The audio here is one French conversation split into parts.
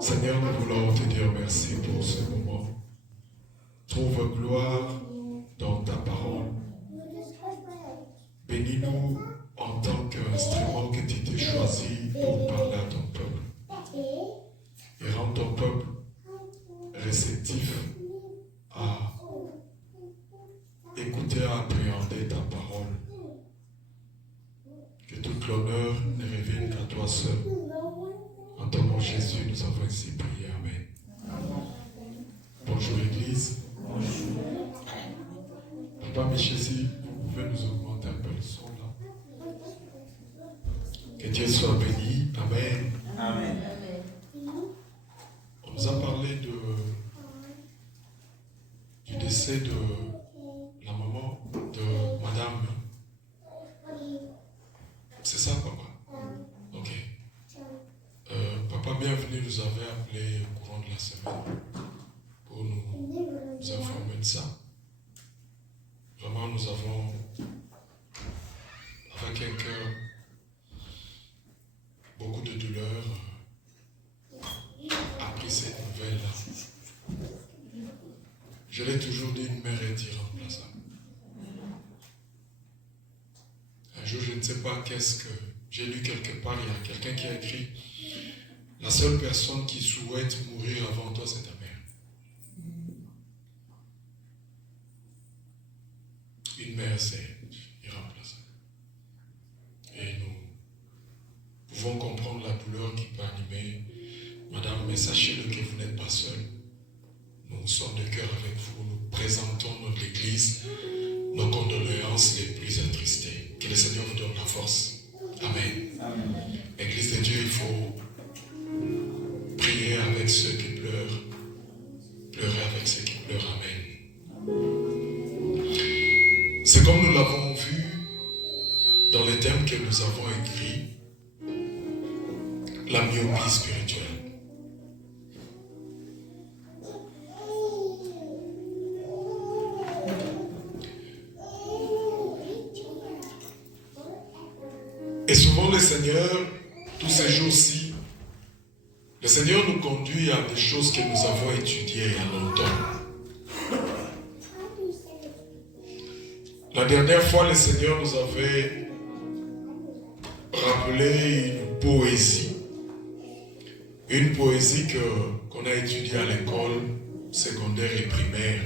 Seigneur, nous voulons te dire merci pour ce moment. Trouve gloire dans ta parole. Bénis-nous en tant qu'instrument que tu t'es choisi pour parler à ton peuple. Et rends ton peuple réceptif à écouter, à appréhender ta parole. Que tout l'honneur ne revienne qu'à toi seul. En ton nom Jésus, nous avons ainsi prié. Amen. Bonjour Église. Bonjour. Papa Michel, si vous pouvez nous augmenter un peu le son là. Que Dieu soit béni. Amen. Amen. On nous a parlé du décès de la maman de madame. C'est ça, papa? Ok. Papa Bienvenu nous avait appelé au courant de la semaine pour nous informer de ça. Vraiment, nous avons, avec un cœur, beaucoup de douleur, appris cette nouvelle-là. Je l'ai toujours dit, une mère est irremplaçable. Un jour, je ne sais pas qu'est-ce que j'ai lu quelque part, il y a quelqu'un qui a écrit: la seule personne qui souhaite mourir avant toi, c'est ta mère. Une mère, c'est irremplaçable. Et nous pouvons comprendre la douleur qui peut animer madame, mais sachez-le que vous n'êtes pas seul. Nous sommes de cœur avec vous. Nous présentons notre Église, nos condoléances les plus attristées. Que le Seigneur vous donne la force. Amen. Amen. Église de Dieu, il faut prier avec ceux qui pleurent, pleurer avec ceux qui pleurent. Amen. C'est comme nous l'avons vu dans les thèmes que nous avons écrits, la myopie spirituelle. Et souvent le Seigneur, tous ces jours-ci, le Seigneur nous conduit à des choses que nous avons étudiées il y a longtemps. La dernière fois, le Seigneur nous avait rappelé une poésie. Une poésie qu'on a étudiée à l'école secondaire et primaire.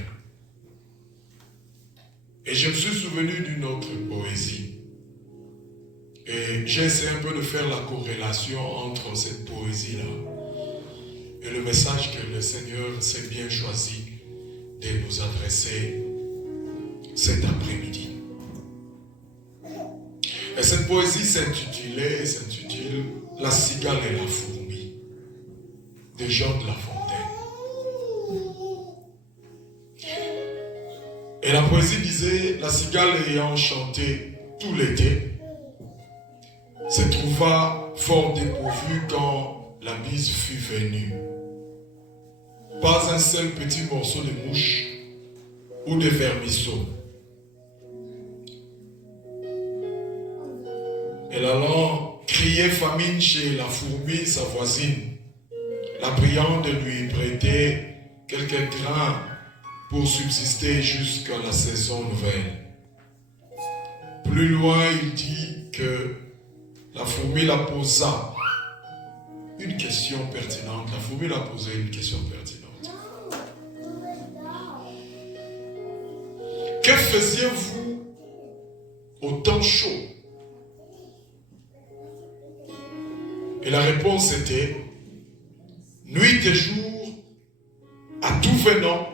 Et je me suis souvenu d'une autre poésie. Et j'ai essayé un peu de faire la corrélation entre cette poésie-là et le message que le Seigneur s'est bien choisi de nous adresser cet après-midi. Et cette poésie s'intitule La cigale et la fourmi de Jean de La Fontaine. Et la poésie disait: la cigale ayant chanté tout l'été se trouva fort dépourvue quand la bise fut venue. Pas un seul petit morceau de mouche ou de vermisseau. Elle allant crier famine chez la fourmi, sa voisine, la priant de lui prêter quelques grains pour subsister jusqu'à la saison nouvelle. Plus loin, il dit que la fourmi la posa une question pertinente. La fourmi l'a posé une question pertinente. Que faisiez-vous au temps chaud? Et la réponse était: nuit et jour, à tout venant,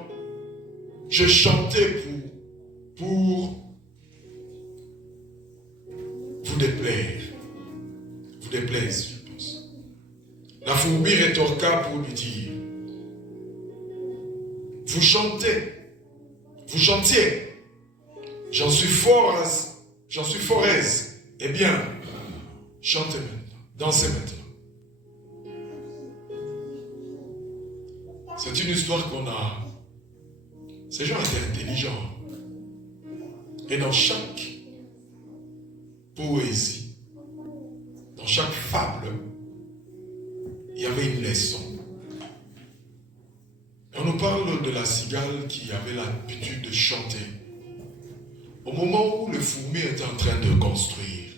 je chantais pour vous déplaire. Vous déplaise, je pense. La fourmi rétorqua pour lui dire: vous chantiez, j'en suis fort aise. Eh bien, chantez maintenant, dansez maintenant. C'est une histoire qu'on a. Ces gens étaient intelligents. Et dans chaque poésie, dans chaque fable, il y avait une leçon. On nous parle de la cigale qui avait l'habitude de chanter au moment où le fourmi était en train de construire.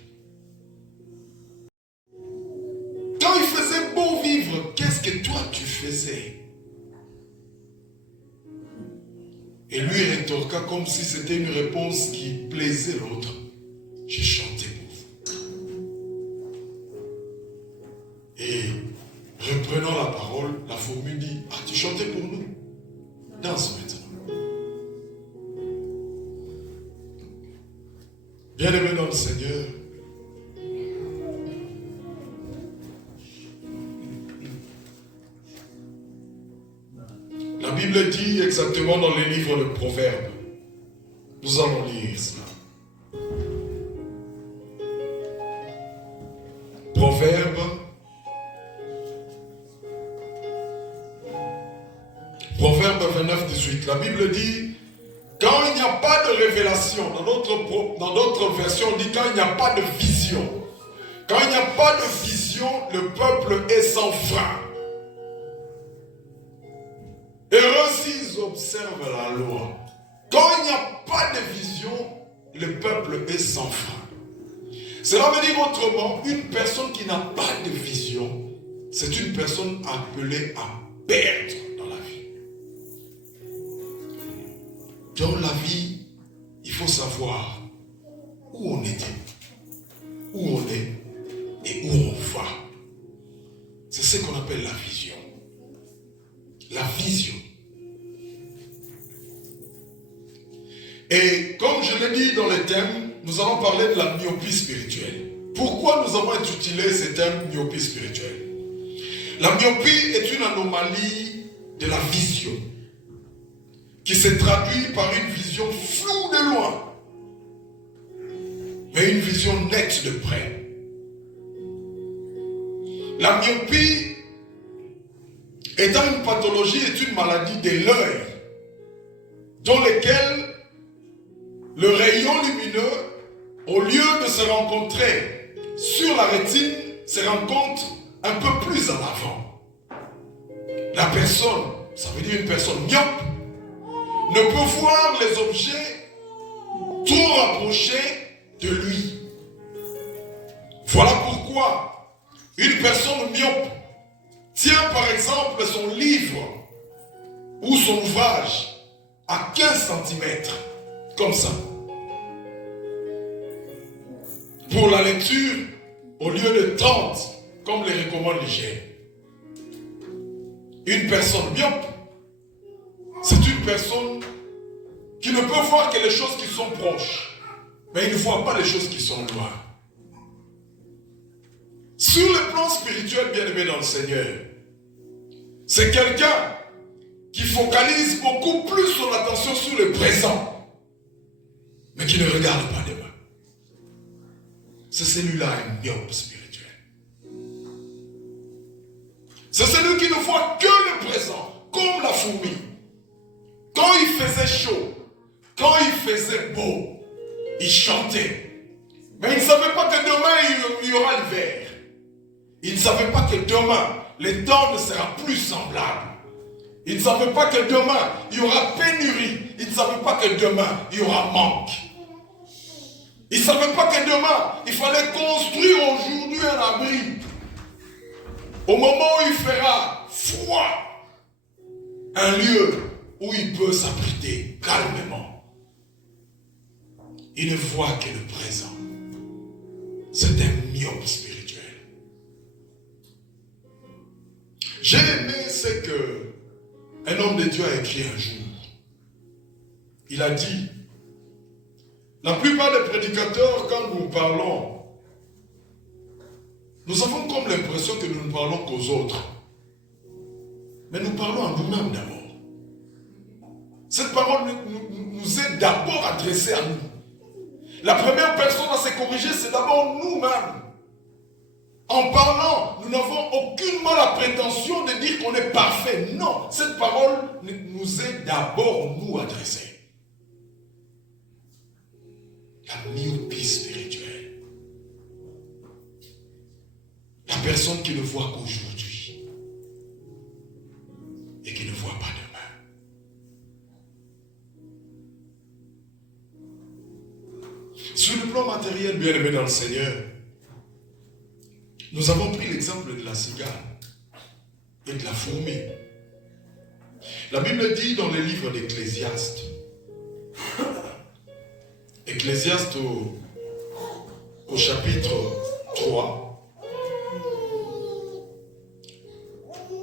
Quand il faisait beau vivre, qu'est-ce que toi tu faisais? Et lui rétorqua comme si c'était une réponse qui plaisait l'autre. J'ai chanté pour vous. Et reprenant la parole, la fourmi dit, ah, tu chantais pour nous? Danse maintenant. Bien-aimé dans le Seigneur, la Bible dit exactement dans les livres de Proverbes, nous allons lire cela. Proverbe 29, 18. La Bible dit, quand il n'y a pas de révélation, dans d'autres versions, on dit quand il n'y a pas de vision. Quand il n'y a pas de vision, le peuple est sans frein. Heureux s'ils observent la loi. Quand il n'y a pas de vision, le peuple est sans frein. Cela veut dire autrement, une personne qui n'a pas de vision, c'est une personne appelée à perdre dans la vie. Dans la vie, il faut savoir où on était, où on est et où on va. C'est ce qu'on appelle la vision. La vision. Et comme je l'ai dit dans le thème, nous allons parler de la myopie spirituelle. Pourquoi nous avons intitulé ce thème myopie spirituelle? La myopie est une anomalie de la vision qui se traduit par une vision floue de loin, mais une vision nette de près. La myopie étant une pathologie, est une maladie de l'œil dans laquelle le rayon lumineux, au lieu de se rencontrer sur la rétine, se rencontre un peu plus en avant. La personne, ça veut dire une personne myope, ne peut voir les objets trop rapprochés de lui. Voilà pourquoi une personne myope tient par exemple son livre ou son ouvrage à 15 cm, comme ça. Pour la lecture, au lieu de 30, comme les recommande l'hygiène. Une personne myope, c'est une personne qui ne peut voir que les choses qui sont proches, mais il ne voit pas les choses qui sont loin. Sur le plan spirituel, bien-aimé dans le Seigneur, c'est quelqu'un qui focalise beaucoup plus son attention sur le présent, mais qui ne regarde pas demain. C'est celui-là un myope spirituel. C'est celui qui ne voit que le présent, comme la fourmi. Quand il faisait chaud, quand il faisait beau, il chantait. Mais il ne savait pas que demain il y aura l'hiver. Il ne savait pas que demain, le temps ne sera plus semblable. Il ne savait pas que demain, il y aura pénurie. Il ne savait pas que demain, il y aura manque. Il ne savait pas que demain, il fallait construire aujourd'hui un abri. Au moment où il fera froid, un lieu où il peut s'abriter calmement. Il ne voit que le présent. C'est un myope spirituel. J'ai aimé ce que un homme de Dieu a écrit un jour. Il a dit, la plupart des prédicateurs, quand nous parlons, nous avons comme l'impression que nous ne parlons qu'aux autres. Mais nous parlons à nous-mêmes d'abord. Cette parole nous est d'abord adressée à nous. La première personne à se corriger, c'est d'abord nous-mêmes. En parlant, nous n'avons aucunement la prétention de dire qu'on est parfait. Non, cette parole nous est d'abord nous adressée. La myopie spirituelle. La personne qui ne voit qu'aujourd'hui. plan matériel, bien aimé dans le Seigneur, nous avons pris l'exemple de la cigale et de la fourmi. La Bible dit dans le livre d'Ecclésiaste, Ecclésiaste au chapitre 3,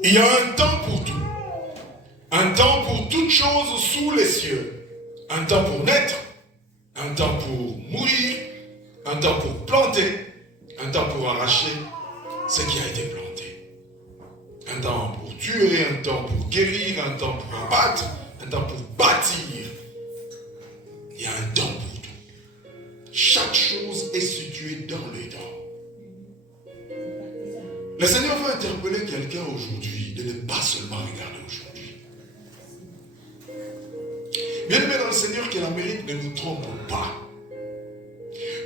il y a un temps pour tout. Un temps pour toutes choses sous les cieux. Un temps pour naître, un temps pour mourir, un temps pour planter, un temps pour arracher ce qui a été planté. Un temps pour tuer, un temps pour guérir, un temps pour abattre, un temps pour bâtir. Il y a un temps pour tout. Chaque chose est située dans le temps. Le Seigneur veut interpeller quelqu'un aujourd'hui de ne pas seulement regarder aujourd'hui. Bien aimé dans le Seigneur, que l'Amérique ne nous trompe pas.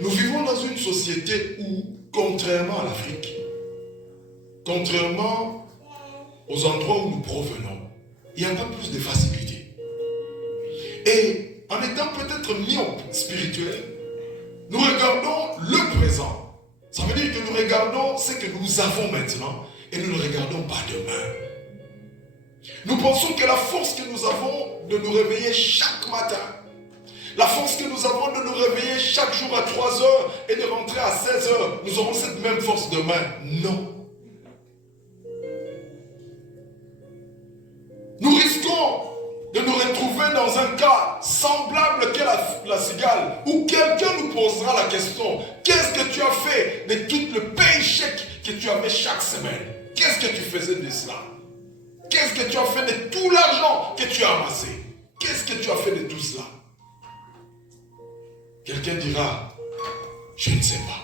Nous vivons dans une société où, contrairement à l'Afrique, contrairement aux endroits où nous provenons, il y a un peu plus de facilité. Et en étant peut-être myope spirituel, nous regardons le présent. Ça veut dire que nous regardons ce que nous avons maintenant et nous ne regardons pas demain. Nous pensons que la force que nous avons de nous réveiller chaque matin, la force que nous avons de nous réveiller chaque jour à 3 heures et de rentrer à 16 heures, nous aurons cette même force demain. Non. Nous risquons de nous retrouver dans un cas semblable qu'est la cigale, où quelqu'un nous posera la question: qu'est-ce que tu as fait de tout le péché que tu avais chaque semaine? Qu'est-ce que tu faisais de cela? Qu'est-ce que tu as fait de tout l'argent que tu as amassé? Qu'est-ce que tu as fait de tout cela? Quelqu'un dira: je ne sais pas.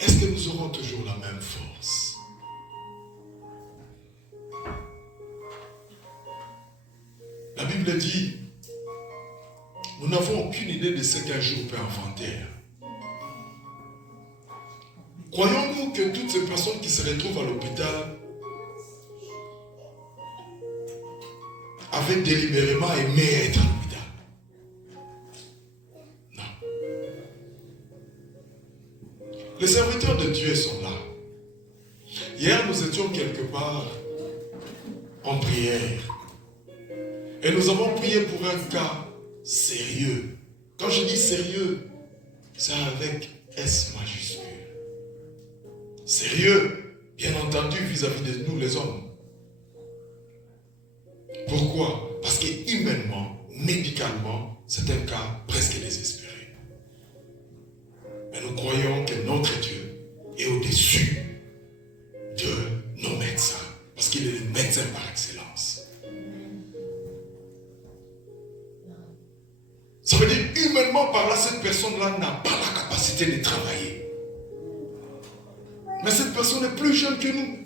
Est-ce que nous aurons toujours la même force? La Bible dit: nous n'avons aucune idée de ce qu'un jour peut inventer. Croyons-nous que toutes ces personnes qui se retrouvent à l'hôpital avaient délibérément aimé être à l'hôpital? Non. Les serviteurs de Dieu sont là. Hier, nous étions quelque part en prière. Et nous avons prié pour un cas sérieux. Quand je dis sérieux, c'est avec S majuscule. Sérieux, bien entendu, vis-à-vis de nous les hommes. Pourquoi? Parce que humainement, médicalement, c'est un cas presque désespéré. Mais nous croyons que notre Dieu est au-dessus de nos médecins. Parce qu'il est le médecin par excellence. Ça veut dire, humainement par là, cette personne-là n'a pas la capacité de travailler. Mais cette personne est plus jeune que nous.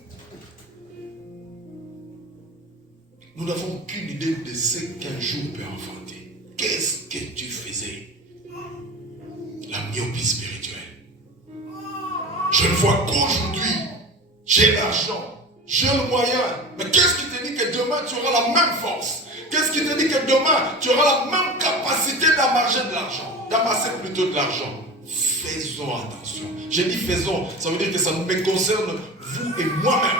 Nous n'avons aucune idée de ce qu'un jour peut enfanter. Qu'est-ce que tu faisais? La myopie spirituelle. Je ne vois qu'aujourd'hui, j'ai l'argent, j'ai le moyen. Mais qu'est-ce qui te dit que demain tu auras la même force? Qu'est-ce qui te dit que demain tu auras la même capacité d'amasser de l'argent? D'amasser plutôt de l'argent. Faisons attention. J'ai dit faisons, ça veut dire que ça me concerne vous et moi-même.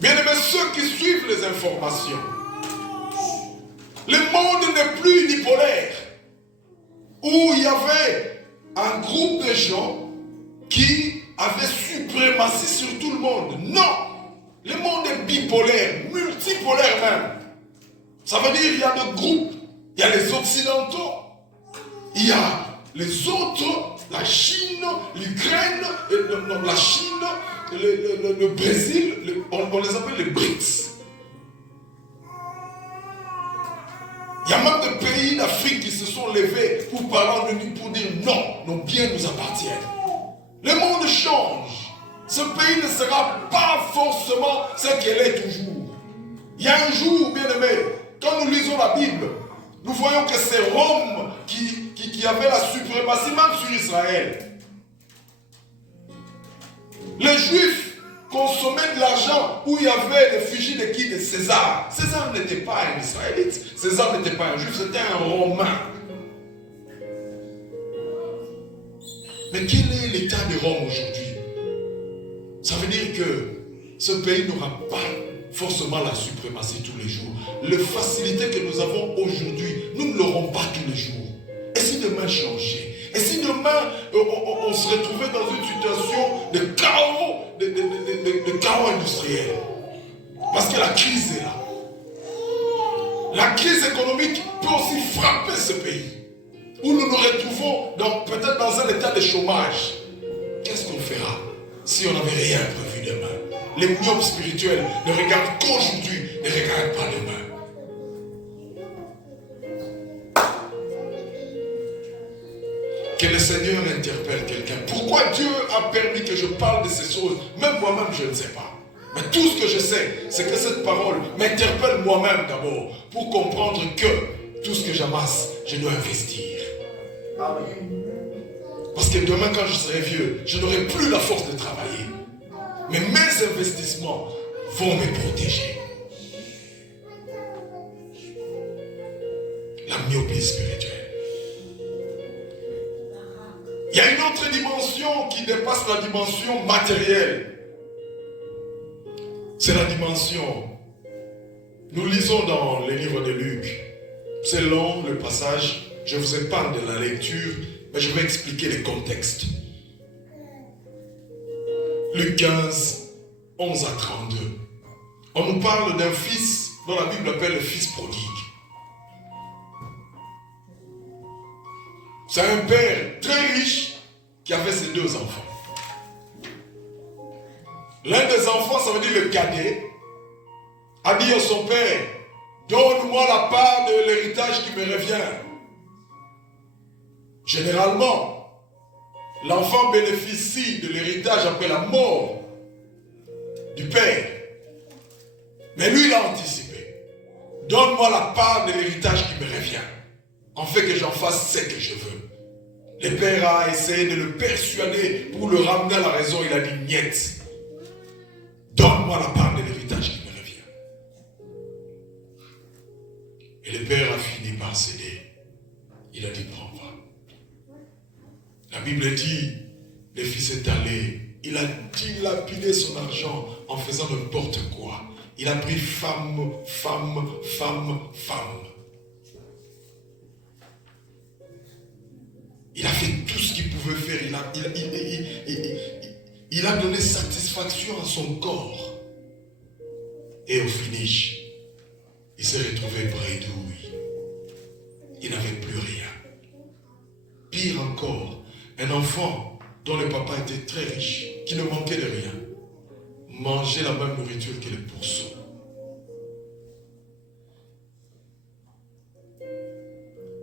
Bien-aimés, ceux qui suivent les informations, le monde n'est plus unipolaire, où il y avait un groupe de gens qui avaient suprématie sur tout le monde. Non, le monde est bipolaire, multipolaire même. Ça veut dire qu'il y a deux groupes. Il y a les Occidentaux, il y a les autres, la Chine, l'Ukraine, la Chine, le Brésil, on les appelle les BRICS. Il y a même des pays d'Afrique qui se sont levés pour parler de nous, pour dire non, nos biens nous appartiennent. Le monde change. Ce pays ne sera pas forcément ce qu'elle est toujours. Il y a un jour, bien aimé, quand nous lisons la Bible, nous voyons que c'est Rome qui avait la suprématie même sur Israël. Les Juifs consommer de l'argent où il y avait l'effigie de qui? De César. César n'était pas un Israélite. César n'était pas un Juif, c'était un Romain. Mais quel est l'état de Rome aujourd'hui? Ça veut dire que ce pays n'aura pas forcément la suprématie tous les jours. Les facilités que nous avons aujourd'hui, nous ne l'aurons pas tous les jours. Et si demain changeait? Et si demain on se retrouvait dans une situation de chaos, de chaos industriel? Parce que la crise est là. La crise économique peut aussi frapper ce pays. Où nous nous retrouvons peut-être dans un état de chômage. Qu'est-ce qu'on fera si on n'avait rien prévu demain? Les myopes spirituels ne regardent qu'aujourd'hui, ne regardent pas demain. Que le Seigneur interpelle quelqu'un. Pourquoi Dieu a permis que je parle de ces choses? Même moi-même, je ne sais pas. Mais tout ce que je sais, c'est que cette parole m'interpelle moi-même d'abord pour comprendre que tout ce que j'amasse, je dois investir. Amen. Parce que demain, quand je serai vieux, je n'aurai plus la force de travailler. Mais mes investissements vont me protéger. La myopie spirituelle. Il y a une autre dimension qui dépasse la dimension matérielle. C'est la dimension. Nous lisons dans les livres de Luc. C'est long le passage. Je vous épargne de la lecture, mais je vais expliquer le contexte. Luc 15, 11 à 32. On nous parle d'un fils dont la Bible appelle le fils prodigue. C'est un père très riche qui avait ses deux enfants. L'un des enfants, ça veut dire le cadet, a dit à son père, donne-moi la part de l'héritage qui me revient. Généralement, l'enfant bénéficie de l'héritage après la mort du père. Mais lui, il a anticipé. Donne-moi la part de l'héritage qui me revient. En fait que j'en fasse ce que je veux. Le père a essayé de le persuader pour le ramener à la raison. Il a dit, niet. Donne-moi la part de l'héritage qui me revient. Et le père a fini par céder. Il a dit, prends, va. La Bible dit, le fils est allé, il a dilapidé son argent en faisant n'importe quoi. Il a pris femme. Il a fait tout ce qu'il pouvait faire. Il a donné satisfaction à son corps. Et au finish, il s'est retrouvé bredouille. Il n'avait plus rien. Pire encore, un enfant dont le papa était très riche, qui ne manquait de rien, mangeait la même nourriture que les pourceaux.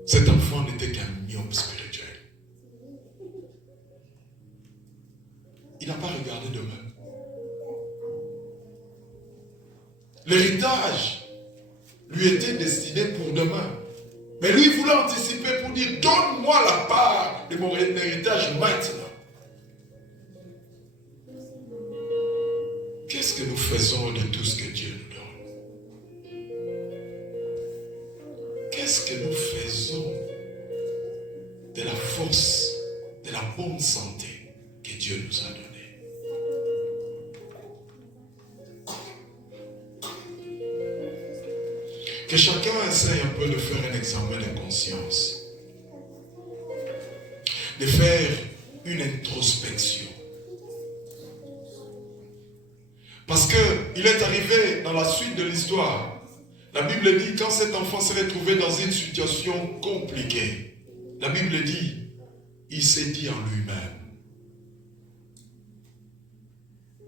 Cet enfant n'était qu'un myope spirituel. Il n'a pas regardé demain. L'héritage lui était destiné pour demain. Mais lui, il voulait anticiper pour dire, donne-moi la part de mon héritage maintenant. Qu'est-ce que nous faisons de tout ce que Dieu nous donne? Qu'est-ce que nous faisons de la force, de la bonne santé que Dieu nous a donnée? Que chacun essaye un peu de faire un examen de conscience, de faire une introspection. Parce qu'il est arrivé dans la suite de l'histoire, la Bible dit, quand cet enfant s'est retrouvé dans une situation compliquée, la Bible dit, il s'est dit en lui-même.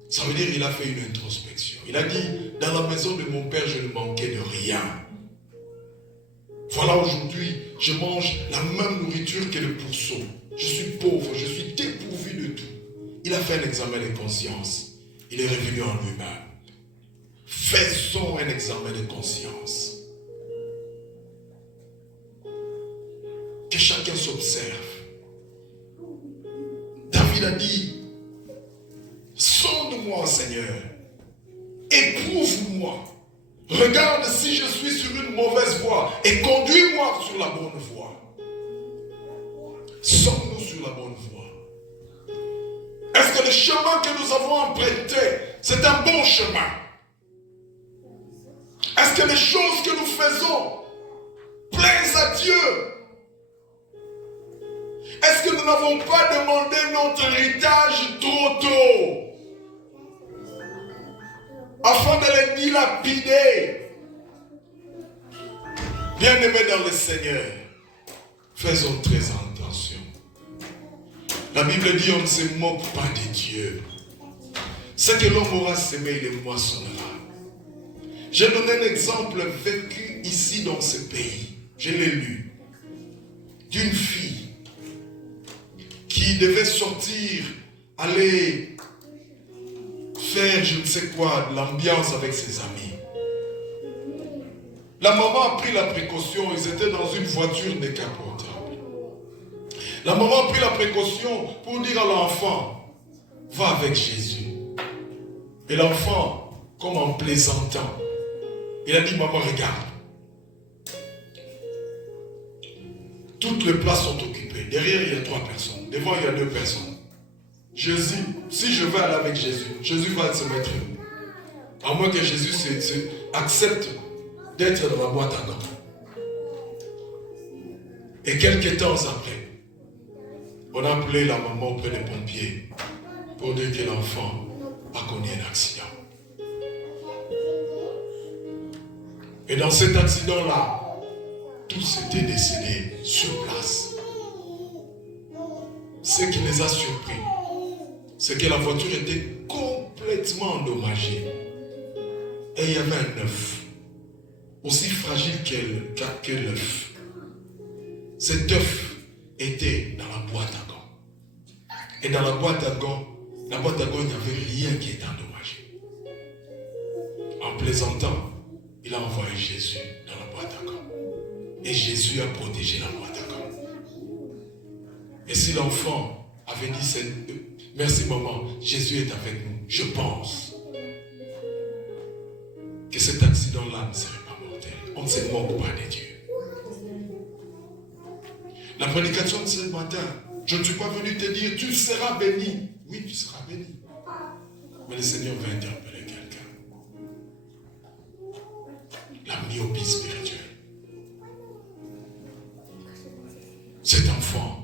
Ça veut dire qu'il a fait une introspection. Il a dit, dans la maison de mon père, je ne manquais de rien. Voilà, aujourd'hui, je mange la même nourriture que le pourceau. Je suis pauvre, je suis dépourvu de tout. Il a fait un examen de conscience. Il est revenu en lui-même. Faisons un examen de conscience. Que chacun s'observe. David a dit, sonde-moi Montre-moi, Seigneur. Éprouve-moi. Regarde si je suis sur une mauvaise voie et conduis-moi sur la bonne voie. Sommes-nous sur la bonne voie? Est-ce que le chemin que nous avons emprunté, c'est un bon chemin? Est-ce que les choses que nous faisons plaisent à Dieu? Est-ce que nous n'avons pas demandé notre héritage trop tôt afin de les dilapider? Bien-aimés dans le Seigneur, faisons très attention. La Bible dit on ne se moque pas de Dieu. Ce que l'homme aura semé, il le moissonnera. J'ai donné un exemple vécu ici dans ce pays. Je l'ai lu. D'une fille qui devait sortir, aller faire je ne sais quoi, de l'ambiance avec ses amis. La maman a pris la précaution, ils étaient dans une voiture décapotable. La maman a pris la précaution pour dire à l'enfant, va avec Jésus. Et l'enfant, comme en plaisantant, il a dit, maman, regarde. Toutes les places sont occupées. Derrière, il y a 3 personnes. Devant, il y a 2 personnes. Jésus, si je vais aller avec Jésus, Jésus va se mettre où? À moins que Jésus accepte d'être dans la boîte à gants. Et quelques temps après, on a appelé la maman auprès des pompiers pour dire que l'enfant a connu un accident. Et dans cet accident-là, tous étaient décédés sur place. Ce qui les a surpris, c'est que la voiture était complètement endommagée. Et il y avait un œuf, aussi fragile que l'œuf. Cet œuf était dans la boîte à gants. Et dans la boîte à gants, il n'y avait rien qui était endommagé. En plaisantant, il a envoyé Jésus dans la boîte à gants. Et Jésus a protégé la boîte à gants. Et si l'enfant avait dit, merci maman, Jésus est avec nous, je pense que cet accident-là ne serait pas mortel. On ne se moque pas de Dieu. La prédication de ce matin, je ne suis pas venu te dire, tu seras béni. Oui, tu seras béni. Mais le Seigneur va interpeller quelqu'un. La myopie spirituelle. Cet enfant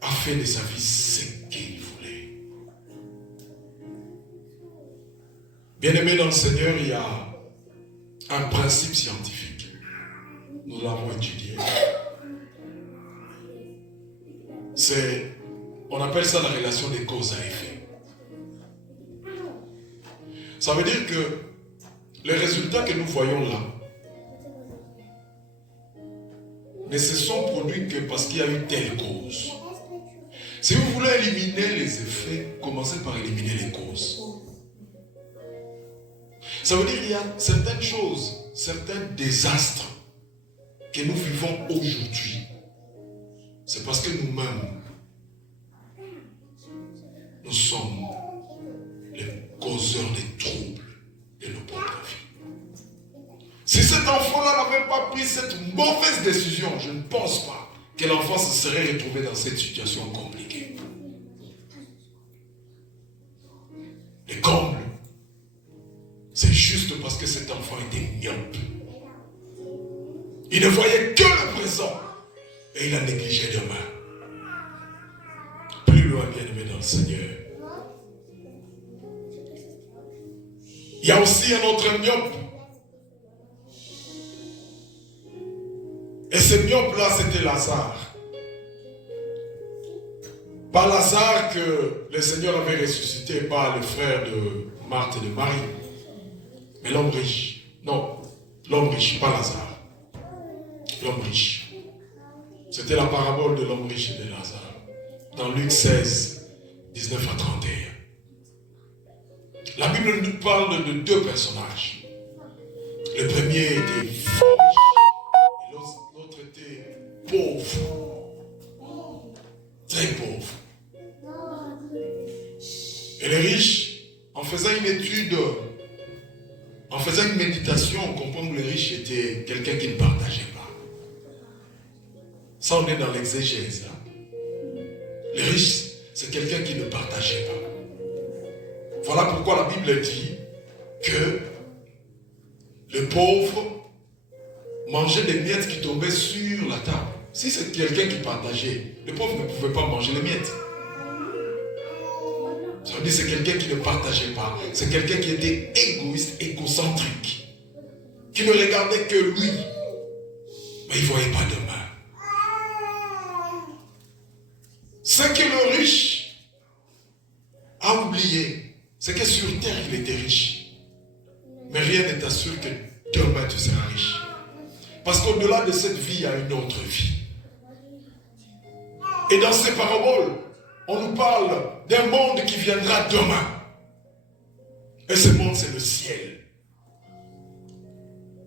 a fait de sa vie ce qu'il voulait. Bien-aimé dans le Seigneur, il y a un principe scientifique. Nous l'avons étudié. On appelle ça la relation des causes à effet. Ça veut dire que les résultats que nous voyons là ne se sont produits que parce qu'il y a eu telle cause. Si vous voulez éliminer les effets, commencez par éliminer les causes. Ça veut dire qu'il y a certaines choses, certains désastres que nous vivons aujourd'hui. C'est parce que nous-mêmes, nous sommes les causeurs des troubles de nos propres vies. Si cet enfant-là n'avait pas pris cette mauvaise décision, je ne pense pas que l'enfant se serait retrouvé dans cette situation compliquée. Le comble, c'est juste parce que cet enfant était myope. Il ne voyait que le présent et il a négligé demain. Plus loin, bien-aimé dans le Seigneur. Il y a aussi un autre myope. Et ce myope-là, c'était Lazare. Pas Lazare que le Seigneur avait ressuscité, pas le frère de Marthe et de Marie. Mais l'homme riche. Non, l'homme riche, pas Lazare. L'homme riche. C'était la parabole de l'homme riche et de Lazare. Dans Luc 16, 19 à 31. La Bible nous parle de 2 personnages. Le premier était fort riche et l'autre était pauvre. Très pauvre. Et le riche, en fait, faisant une étude, en faisant une méditation, on comprend que le riche était quelqu'un qui ne partageait pas. Ça, on est dans l'exégèse. Le riche, c'est quelqu'un qui ne partageait pas. Voilà pourquoi la Bible dit que le pauvre mangeait des miettes qui tombaient sur la table. Si c'est quelqu'un qui partageait, le pauvre ne pouvait pas manger les miettes. Ça veut dire que c'est quelqu'un qui ne partageait pas. C'est quelqu'un qui était égoïste, égocentrique. Qui ne regardait que lui. Mais il ne voyait pas demain. Ce que le riche a oublié, c'est que sur terre, il était riche. Mais rien ne t'assure que demain, tu seras riche. Parce qu'au-delà de cette vie, il y a une autre vie. Et dans ces paraboles, on nous parle d'un monde qui viendra demain. Et ce monde, c'est le ciel.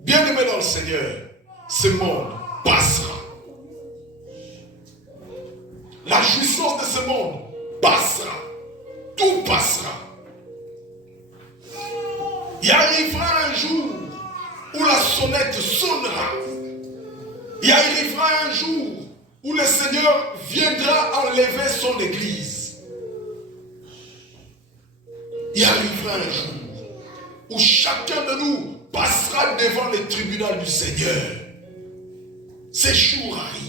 Bien-aimé dans le Seigneur, ce monde passera. La jouissance de ce monde passera. Tout passera. Il arrivera un jour où la sonnette sonnera. Il arrivera un jour où le Seigneur viendra enlever son église. Il arrivera un jour où chacun de nous passera devant le tribunal du Seigneur. Ces jours arrivent.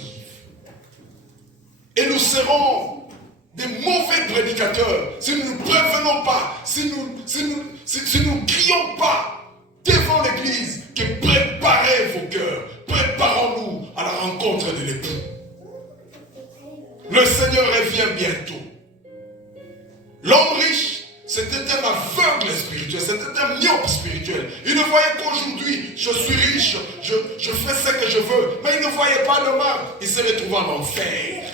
Et nous serons des mauvais prédicateurs si nous ne prévenons pas, si nous ne crions pas devant l'église que préparez vos cœurs, préparons-nous à la rencontre de l'époux. Le Seigneur revient bientôt. L'homme riche, c'était un aveugle spirituel, c'était un myope spirituel. Il ne voyait qu'aujourd'hui, je suis riche, je fais ce que je veux, mais il ne voyait pas demain. Il se retrouvait en enfer.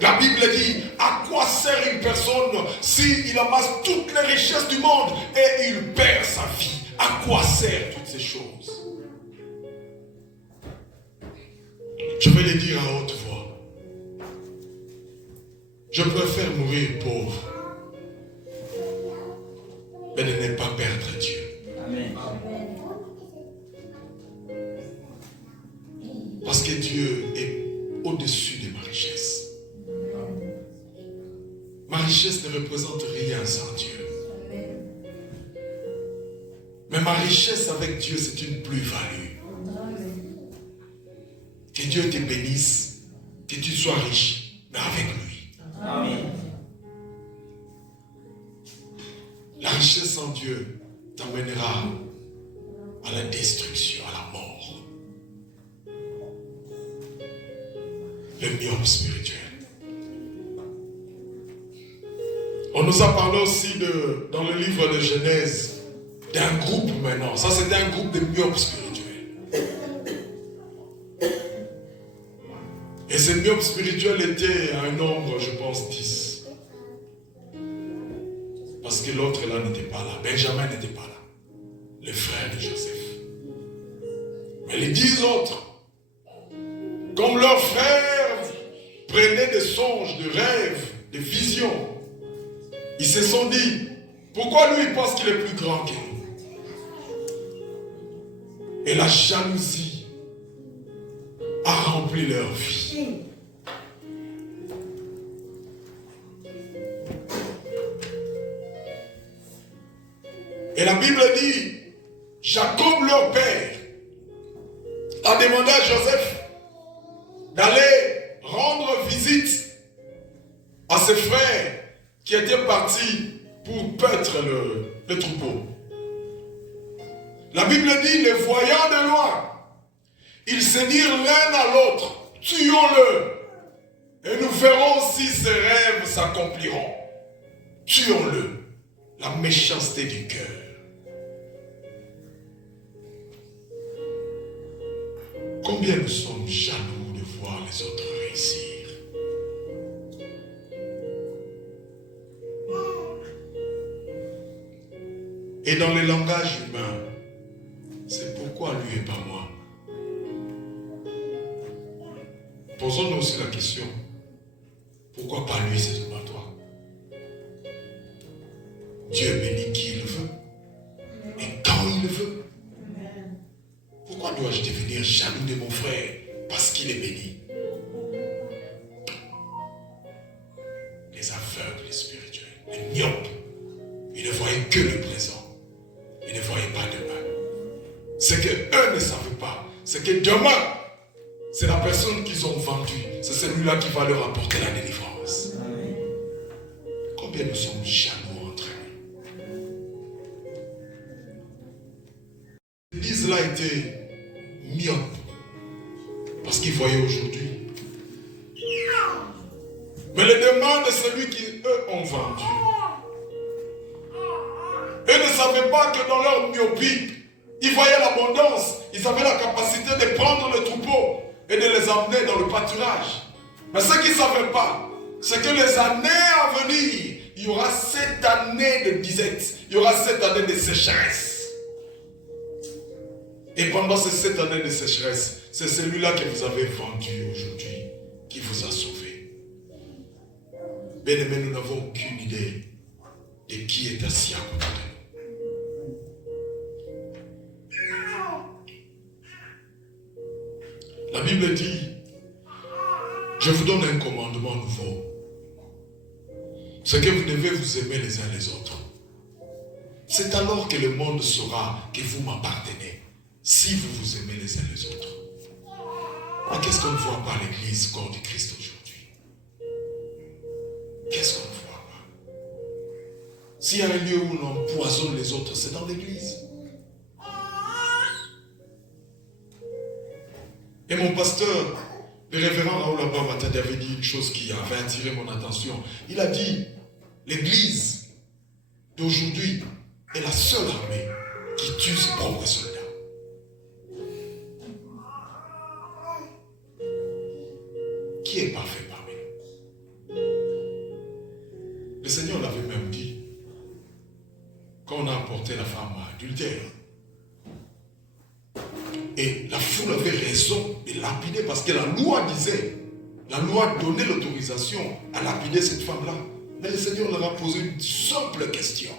La Bible dit, à quoi sert une personne s'il amasse toutes les richesses du monde et il perd sa vie? À quoi servent toutes ces choses? Je vais le dire à haute voix. Je préfère mourir pauvre, mais de ne pas perdre Dieu. Amen. Parce que Dieu est au-dessus de ma richesse. Ma richesse ne représente rien sans Dieu. Mais ma richesse avec Dieu, c'est une plus-value. Que Dieu te bénisse, que tu sois riche, mais avec lui. Amen. La richesse sans Dieu t'emmènera à la destruction, à la mort. Le myope spirituel. On nous a parlé aussi dans le livre de Genèse d'un groupe maintenant. Ça, c'était un groupe de myopes spirituels. Et ces myopes spirituels étaient à un nombre, je pense, 10. Parce que l'autre là n'était pas là. Benjamin n'était pas là. Le frère de Joseph. Mais les 10 autres, comme leurs frères prenaient des songes, des rêves, des visions, ils se sont dit, pourquoi lui il pense qu'il est plus grand que nous? Et la jalousie a rempli leur vie. Et la Bible dit, Jacob leur père a demandé à Joseph d'aller rendre visite à ses frères qui étaient partis pour paître le troupeau. La Bible dit, les voyant de loin, ils se dirent l'un à l'autre, tuons-le, et nous verrons si ses rêves s'accompliront. Tuons-le. La méchanceté du cœur. Combien nous sommes jaloux de voir les autres réussir? Et dans le langage humain, c'est pourquoi lui et pas moi. Posons-nous aussi la question, pourquoi pas lui, c'est pas toi? Dieu bénit qui il veut. Et quand il veut. Pourquoi dois-je devenir jaloux de mon frère parce qu'il est béni? Les aveugles spirituels, les myopes, ils ne voyaient que le présent. Ils ne voyaient pas demain. Ce qu'eux ne savaient pas, c'est que demain, c'est la personne qu'ils ont vendue. C'est celui-là qui va leur apporter la délivrance. Combien nous sommes jaloux entre nous? L'église là était myope parce qu'ils voyaient aujourd'hui. Mais les demandes de celui qui eux ont vendu. Eux ne savaient pas que dans leur myopie, ils voyaient l'abondance. Ils avaient la capacité de prendre le troupeau et de les emmener dans le pâturage. Mais ce qu'ils ne savaient pas, c'est que les années à venir, il y aura 7 années de disette. Il y aura 7 années de sécheresse. Et pendant ces 7 années de sécheresse, c'est celui-là que vous avez vendu aujourd'hui qui vous a sauvé. Bien-aimés, nous n'avons aucune idée de qui est assis à côté de nous. La Bible dit, je vous donne un commandement nouveau. C'est que vous devez vous aimer les uns les autres. C'est alors que le monde saura que vous m'appartenez, si vous vous aimez les uns les autres. Mais qu'est-ce qu'on ne voit pas à l'église corps du Christ aujourd'hui? Qu'est-ce qu'on ne voit pas? S'il y a un lieu où on empoisonne les autres, c'est dans l'église. Et mon pasteur, le révérend Raoul Abba Matadi, avait dit une chose qui avait attiré mon attention. Il a dit, l'église d'aujourd'hui est la seule armée qui tue ses propres soldats. Qui est parfait parmi nous? Le Seigneur l'avait même dit, quand on a apporté la femme à adultère. Et la foule avait raison de lapider parce que la loi disait, la loi donnait l'autorisation à lapider cette femme-là. Mais le Seigneur leur a posé une simple question.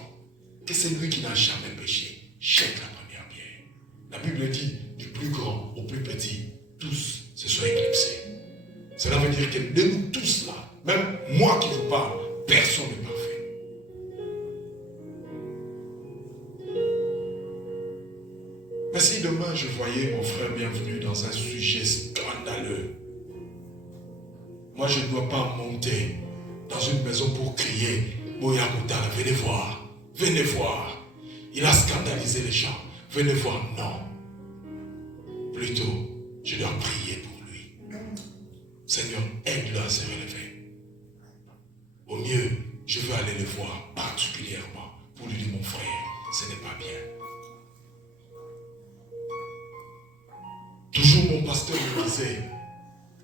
Que c'est lui qui n'a jamais péché jette la première pierre. La Bible dit, du plus grand au plus petit, tous se sont éclipsés. Cela veut dire que de nous tous là, même moi qui vous parle, personne n'est parfait. Mais si demain je voyais mon frère bienvenu dans un sujet scandaleux, moi je ne dois pas monter dans une maison pour crier, Boya Koutala, venez voir, venez voir. Il a scandalisé les gens, venez voir, non. Plutôt, je dois prier pour lui. Seigneur, aide-le à se relever. Au mieux, je veux aller le voir particulièrement pour lui dire, mon frère, ce n'est pas bien. Toujours mon pasteur me disait,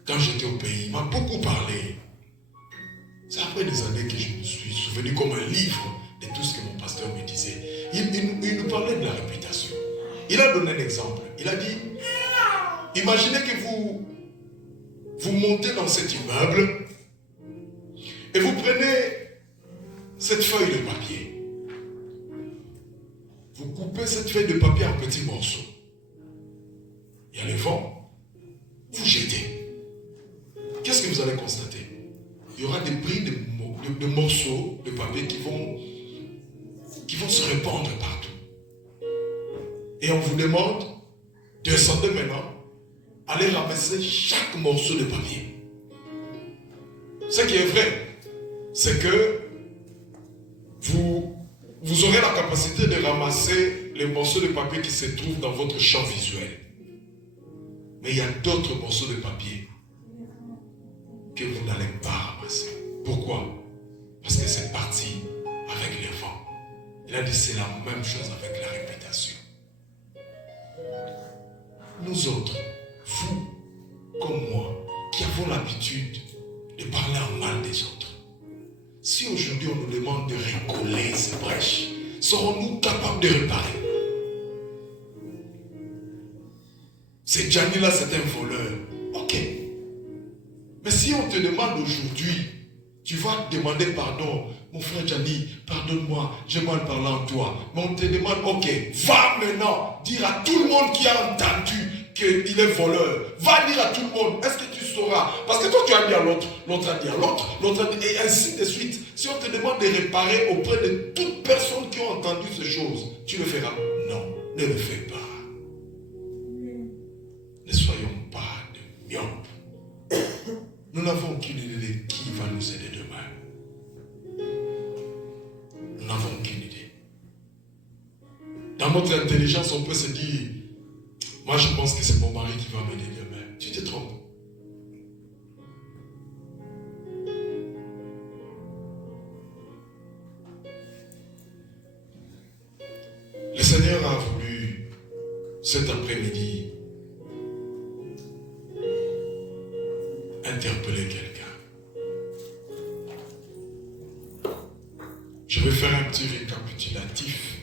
quand j'étais au pays, il m'a beaucoup parlé. C'est après des années que je me suis souvenu comme un livre de tout ce que mon pasteur me disait. Il nous parlait de la réputation. Il a donné un exemple. Il a dit, imaginez que vous montez dans cet immeuble et vous prenez cette feuille de papier. Vous coupez cette feuille de papier en petits morceaux. Il y a le vent, vous jetez. Qu'est-ce que vous allez constater? Il y aura des bris de morceaux de papier qui vont se répandre partout. Et on vous demande, descendez maintenant, allez ramasser chaque morceau de papier. Ce qui est vrai, c'est que vous aurez la capacité de ramasser les morceaux de papier qui se trouvent dans votre champ visuel. Mais il y a d'autres morceaux de papier que vous n'allez pas ramasser. Pourquoi? Parce que c'est parti avec le vent. Il a dit c'est la même chose avec la réputation. Nous autres, vous, comme moi, qui avons l'habitude de parler en mal des autres, si aujourd'hui on nous demande de recoller ces brèches, serons-nous capables de réparer? C'est Gianni là, c'est un voleur. Ok. Mais si on te demande aujourd'hui tu vas demander pardon. Mon frère Gianni, pardonne-moi, j'ai mal parlé en toi. Mais on te demande, ok, va maintenant dire à tout le monde qui a entendu qu'il est voleur. Va dire à tout le monde, est-ce que tu sauras? Parce que toi tu as dit à l'autre, l'autre a dit à l'autre, l'autre a dit, et ainsi de suite. Si on te demande de réparer auprès de toute personne qui a entendu ces choses, tu le feras? Non, ne le fais pas. Ne soyons pas de myopes. Nous n'avons aucune idée de qui va nous aider demain. Nous n'avons aucune idée. Dans notre intelligence, on peut se dire, moi je pense que c'est mon mari qui va m'aider demain. Tu te trompes. Le Seigneur a voulu cet après-midi interpeller quelqu'un. Je vais faire un petit récapitulatif.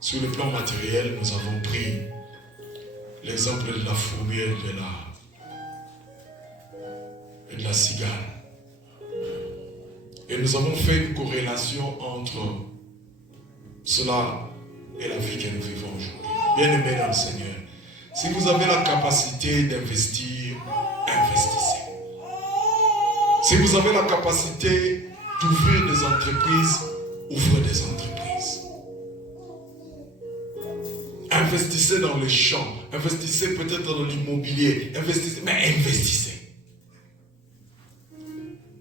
Sur le plan matériel, nous avons pris l'exemple de la fourmi et de la cigale. Et nous avons fait une corrélation entre cela et la vie que nous vivons aujourd'hui. Bien-aimés dans le Seigneur, si vous avez la capacité d'investir, investissez. Si vous avez la capacité d'ouvrir des entreprises, ouvrez des entreprises. Investissez dans les champs, investissez peut-être dans l'immobilier, investissez, mais investissez.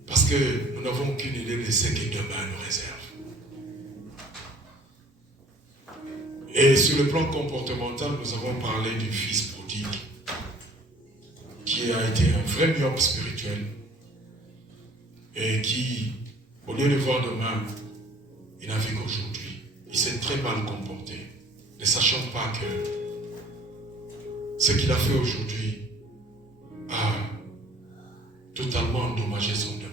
Parce que nous n'avons aucune idée de ce que demain nous réserve. Et sur le plan comportemental, nous avons parlé du fils prodigue, qui a été un vrai myope spirituel, et qui, au lieu de voir demain, il n'a vu qu'aujourd'hui. Il s'est très mal comporté, ne sachant pas que ce qu'il a fait aujourd'hui a totalement endommagé son demain.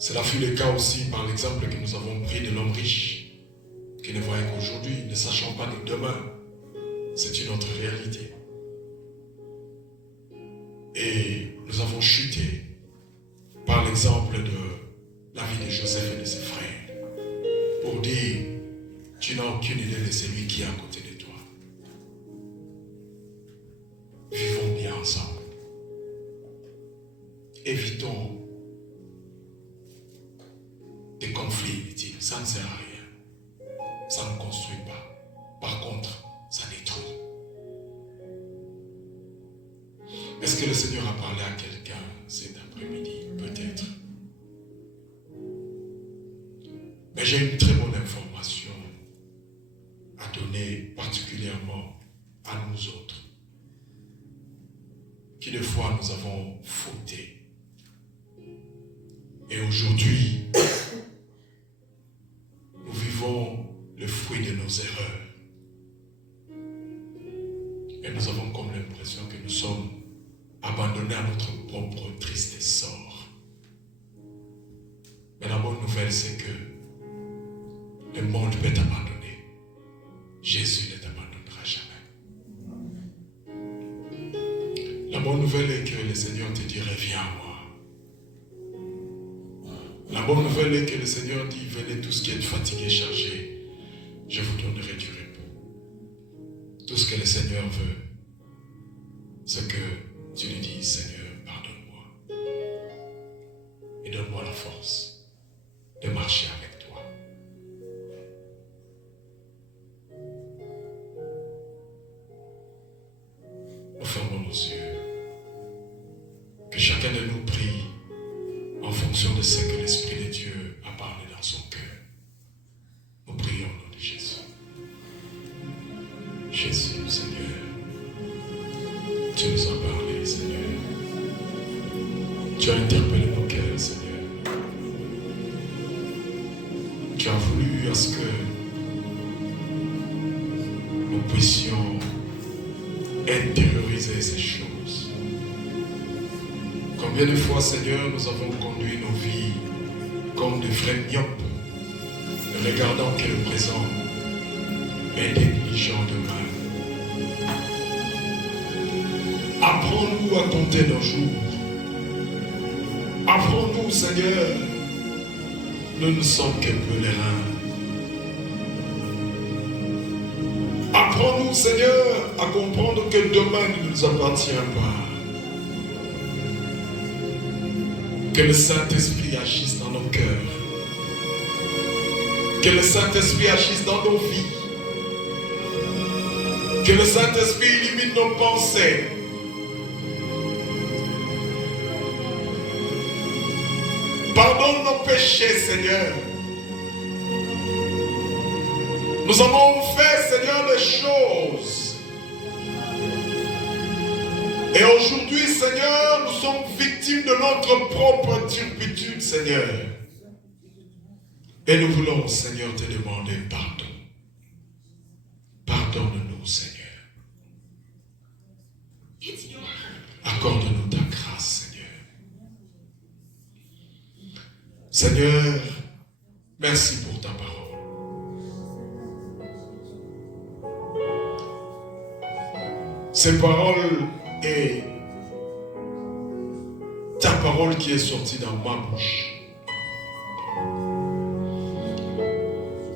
Cela fut le cas aussi par l'exemple que nous avons pris de l'homme riche, qui ne voyait qu'aujourd'hui, ne sachant pas que demain, c'est une autre réalité. Et nous avons chuté par l'exemple de la vie de Joseph et de ses frères, pour dire, tu n'as aucune idée de celui qui est à côté de toi. Vivons bien ensemble. Évitons des conflits inutiles, ça ne sert à rien. Ça ne construit pas. Par contre, ça détruit. Est-ce que le Seigneur a parlé à quelqu'un cet après-midi? Peut-être. Mais j'ai une très bonne information à donner particulièrement à nous autres, qui des fois nous avons fauté. Et aujourd'hui, nous vivons le fruit de nos erreurs. Et nous avons comme l'impression que nous sommes abandonnés à notre propre triste sort. Mais la bonne nouvelle, c'est que le monde peut t'abandonner. Jésus ne t'abandonnera jamais. La bonne nouvelle est que le Seigneur te dit, reviens à moi. La bonne nouvelle est que le Seigneur dit, venez tous qui êtes fatigués, chargés, je vous donnerai du repos. Tout ce que le Seigneur veut, c'est que tu lui dis, Seigneur, pardonne-moi. Et donne-moi la force de marcher avec toi. Nous fermons nos yeux. Que chacun de nous prie en fonction de ce que l'Esprit de Dieu a parlé dans son cœur. Nous prions au nom de Jésus. Jésus, Seigneur, tu nous as parlé, Seigneur. Tu as interpellé nos cœurs, Seigneur. Tu as voulu à ce que nous puissions intérioriser ces choses. Combien de fois, Seigneur, nous avons conduit nos vies comme de vrais myopes, ne regardant que le présent, mais négligeant demain. Apprends-nous à compter nos jours. Apprends-nous, Seigneur. Nous ne sommes que pèlerins. Apprends-nous, Seigneur, à comprendre que demain ne nous appartient pas. Que le Saint-Esprit agisse dans nos cœurs. Que le Saint-Esprit agisse dans nos vies. Que le Saint-Esprit illumine nos pensées. Pardonne nos péchés, Seigneur. Nous avons fait, Seigneur, des choses. Et aujourd'hui, Seigneur, nous sommes victimes de notre propre turpitude, Seigneur. Et nous voulons, Seigneur, te demander pardon. Pardonne-nous, Seigneur. Accorde-nous ta grâce, Seigneur. Seigneur, merci pour ta parole. Ces paroles et ta parole qui est sortie dans ma bouche.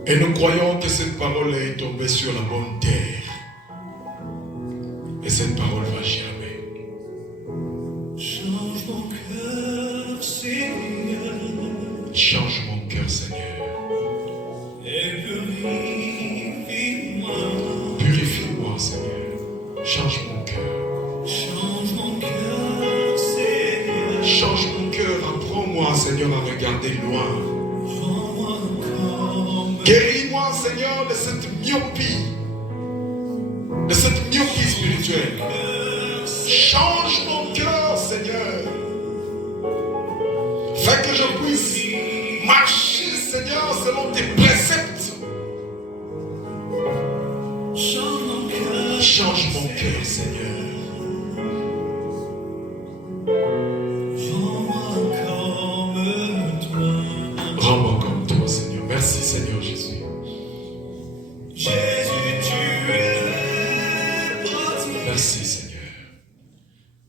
Et nous croyons que cette parole est tombée sur la bonne terre. Et cette parole va germer. Change mon cœur, Seigneur. Change mon cœur, Seigneur. Et purifie-moi. Purifie-moi, Seigneur. Change mon cœur. Change mon cœur, Seigneur. Change mon cœur. Apprends-moi, Seigneur, à regarder loin. Rends-moi comme Guéris-moi, Seigneur, de cette myopie. De cette myopie spirituelle. Change mon cœur, Seigneur. Fais que je puisse marcher, Seigneur, selon tes préceptes. change mon cœur. Change mon cœur, Seigneur. Rends-moi comme toi. Rends-moi comme toi, Seigneur. Merci, Seigneur Jésus. Jésus, tu es le portier. Merci, Seigneur.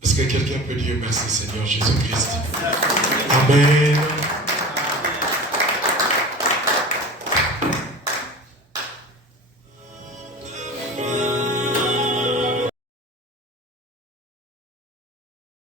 Est-ce que quelqu'un peut dire merci, Seigneur Jésus-Christ? Amen.